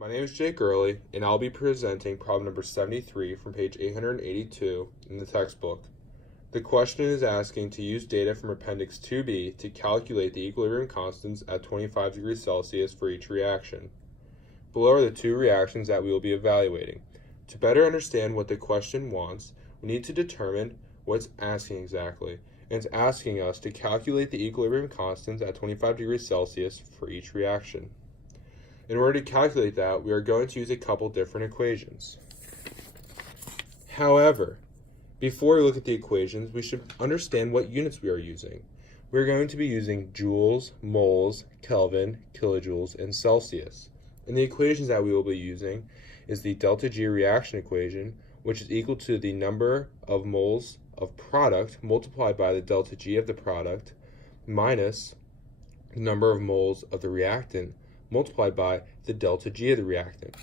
My name is Jake Erley, and I'll be presenting problem number 73 from page 882 in the textbook. The question is asking to use data from Appendix 2B to calculate the equilibrium constants at 25 degrees Celsius for each reaction. Below are the two reactions that we will be evaluating. To better understand what the question wants, we need to determine what it's asking exactly, and it's asking us to calculate the equilibrium constants at 25 degrees Celsius for each reaction. In order to calculate that, we are going to use a couple different equations. However, before we look at the equations, we should understand what units we are using. We're going to be using joules, moles, Kelvin, kilojoules, and Celsius. And the equations that we will be using is the delta G reaction equation, which is equal to the number of moles of product multiplied by the delta G of the product minus the number of moles of the reactant multiplied by the delta G of the reactant.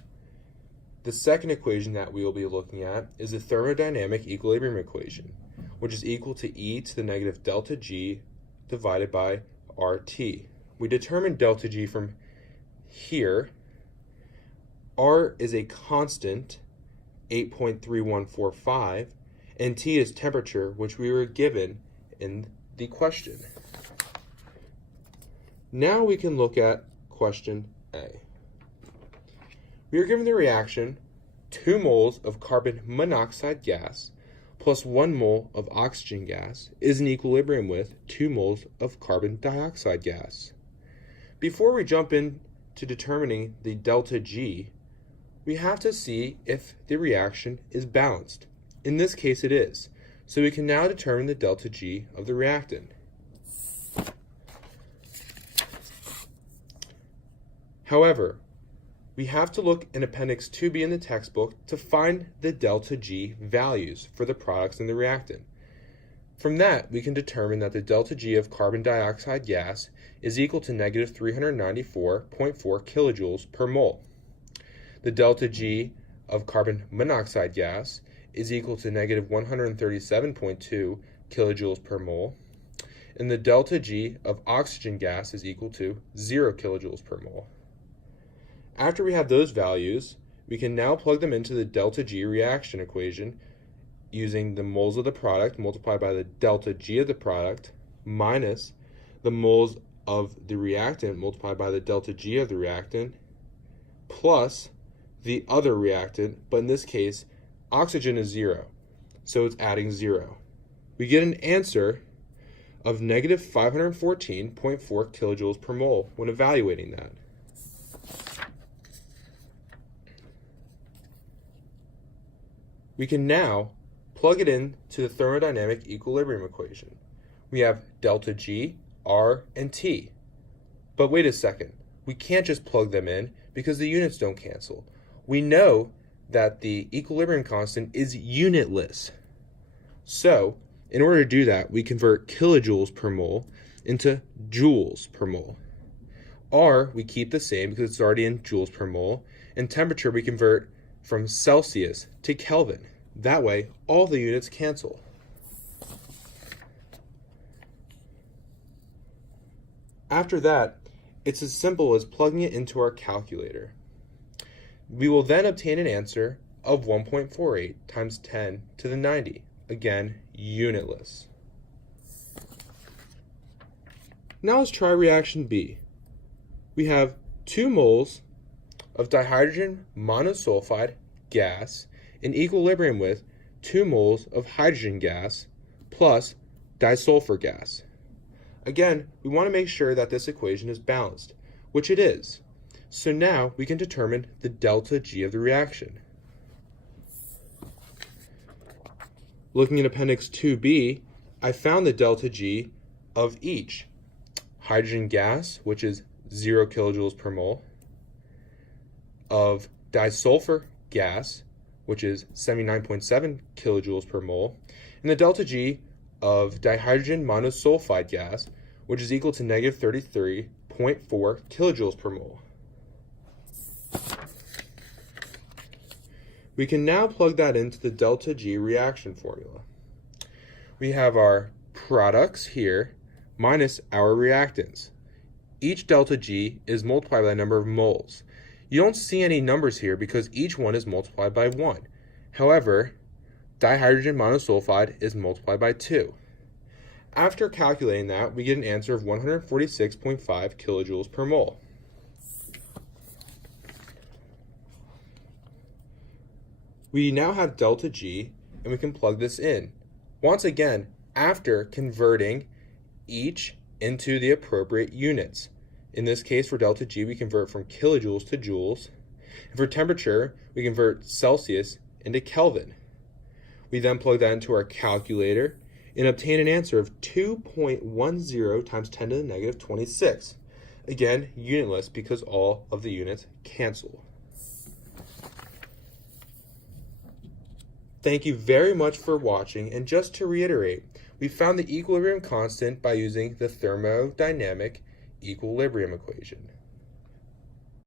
The second equation that we will be looking at is the thermodynamic equilibrium equation, which is equal to E to the negative delta G divided by RT. We determine delta G from here. R is a constant, 8.3145, and T is temperature, which we were given in the question. Now we can look at question A. We are given the reaction 2 moles of carbon monoxide gas plus 1 mole of oxygen gas is in equilibrium with 2 moles of carbon dioxide gas. Before we jump into determining the delta G, we have to see if the reaction is balanced. In this case it is, so we can now determine the delta G of the reactant. However, we have to look in Appendix 2B in the textbook to find the delta G values for the products in the reactant. From that, we can determine that the delta G of carbon dioxide gas is equal to negative 394.4 kilojoules per mole. The delta G of carbon monoxide gas is equal to negative 137.2 kilojoules per mole, and the delta G of oxygen gas is equal to 0 kilojoules per mole. After we have those values, we can now plug them into the delta G reaction equation using the moles of the product multiplied by the delta G of the product minus the moles of the reactant multiplied by the delta G of the reactant plus the other reactant, but in this case, oxygen is 0, so it's adding 0. We get an answer of negative 514.4 kilojoules per mole when evaluating that. We can now plug it in to the thermodynamic equilibrium equation. We have delta G, R, and T. But wait a second, we can't just plug them in because the units don't cancel. We know that the equilibrium constant is unitless. So, in order to do that, we convert kilojoules per mole into joules per mole. R, we keep the same because it's already in joules per mole, and temperature we convert from Celsius to Kelvin. That way, all the units cancel. After that, it's as simple as plugging it into our calculator. We will then obtain an answer of 1.48 times 10 to the 90, again, unitless. Now let's try reaction B. We have 2 moles of dihydrogen monosulfide gas in equilibrium with 2 moles of hydrogen gas plus disulfur gas. Again, we want to make sure that this equation is balanced, which it is. So now we can determine the delta G of the reaction. Looking at Appendix 2B, I found the delta G of each. Hydrogen gas, which is 0 kilojoules per mole, of disulfur gas, which is 79.7 kilojoules per mole, and the delta G of dihydrogen monosulfide gas, which is equal to negative 33.4 kilojoules per mole. We can now plug that into the delta G reaction formula. We have our products here minus our reactants. Each delta G is multiplied by the number of moles. You don't see any numbers here because each one is multiplied by 1. However, dihydrogen monosulfide is multiplied by 2. After calculating that, we get an answer of 146.5 kilojoules per mole. We now have delta G, and we can plug this in. Once again, after converting each into the appropriate units. In this case, for delta G, we convert from kilojoules to joules. And for temperature, we convert Celsius into Kelvin. We then plug that into our calculator and obtain an answer of 2.10 times 10 to the negative 26. Again, unitless because all of the units cancel. Thank you very much for watching, and just to reiterate, we found the equilibrium constant by using the thermodynamic equilibrium equation.